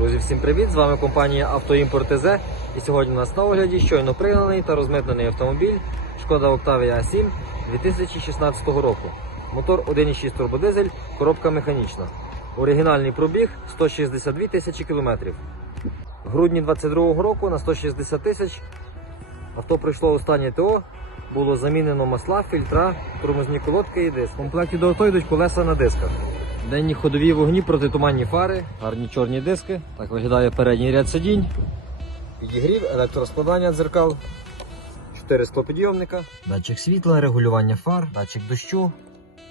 Друзі, всім привіт! З вами компанія Автоімпорт ТЗ. І сьогодні у нас на огляді щойно пригнаний та розмитнений автомобіль Шкода Octavia A7 2016 року. Мотор 1,6 турбодизель, коробка механічна. Оригінальний пробіг 162 тисячі кілометрів. В грудні 22 року на 160 тисяч авто пройшло останнє ТО. Було замінено масла, фільтра, тормозні колодки і диск. В комплекті до авто йдуть колеса на дисках. Денні ходові вогні, протитуманні фари, гарні чорні диски. Так виглядає передній ряд сидінь. Підігрів, електроскладання дзеркал, 4 склопідйомника, датчик світла, регулювання фар, датчик дощу,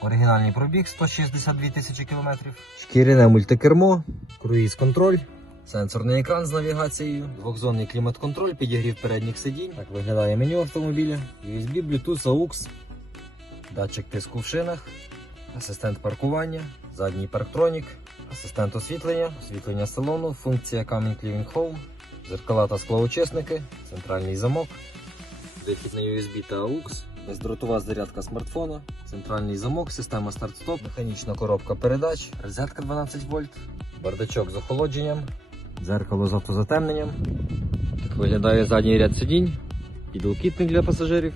оригінальний пробіг 162 тисячі кілометрів, шкіряне мультикермо, круїз контроль. Сенсорний екран з навігацією, двохзонний клімат-контроль, підігрів передніх сидінь. Так виглядає меню автомобіля. USB, Bluetooth, AUX, датчик тиску в шинах, асистент паркування, задній парктронік, асистент освітлення, освітлення салону, функція Coming Living Home, зеркала та склоочисники, центральний замок, вихід на USB та AUX, бездротова зарядка смартфона, центральний замок, система старт-стоп, механічна коробка передач, розетка 12 вольт, бардачок з охолодженням, дзеркало з автозатемненням. Так виглядає задній ряд сидінь, підлокітник для пасажирів,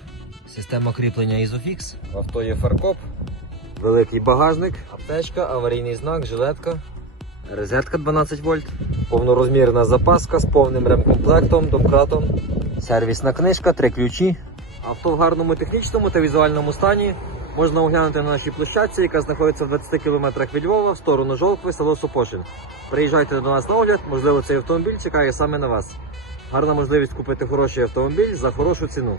система кріплення Isofix, в авто є фаркоп, великий багажник, аптечка, аварійний знак, жилетка, розетка 12 вольт, повнорозмірна запаска з повним ремкомплектом, домкратом, сервісна книжка, три ключі. Авто в гарному технічному та візуальному стані можна оглянути на нашій площадці, яка знаходиться в 20 км від Львова в сторону Жовкви, село Сопошин. Приїжджайте до нас на огляд, можливо, цей автомобіль чекає саме на вас. Гарна можливість купити хороший автомобіль за хорошу ціну.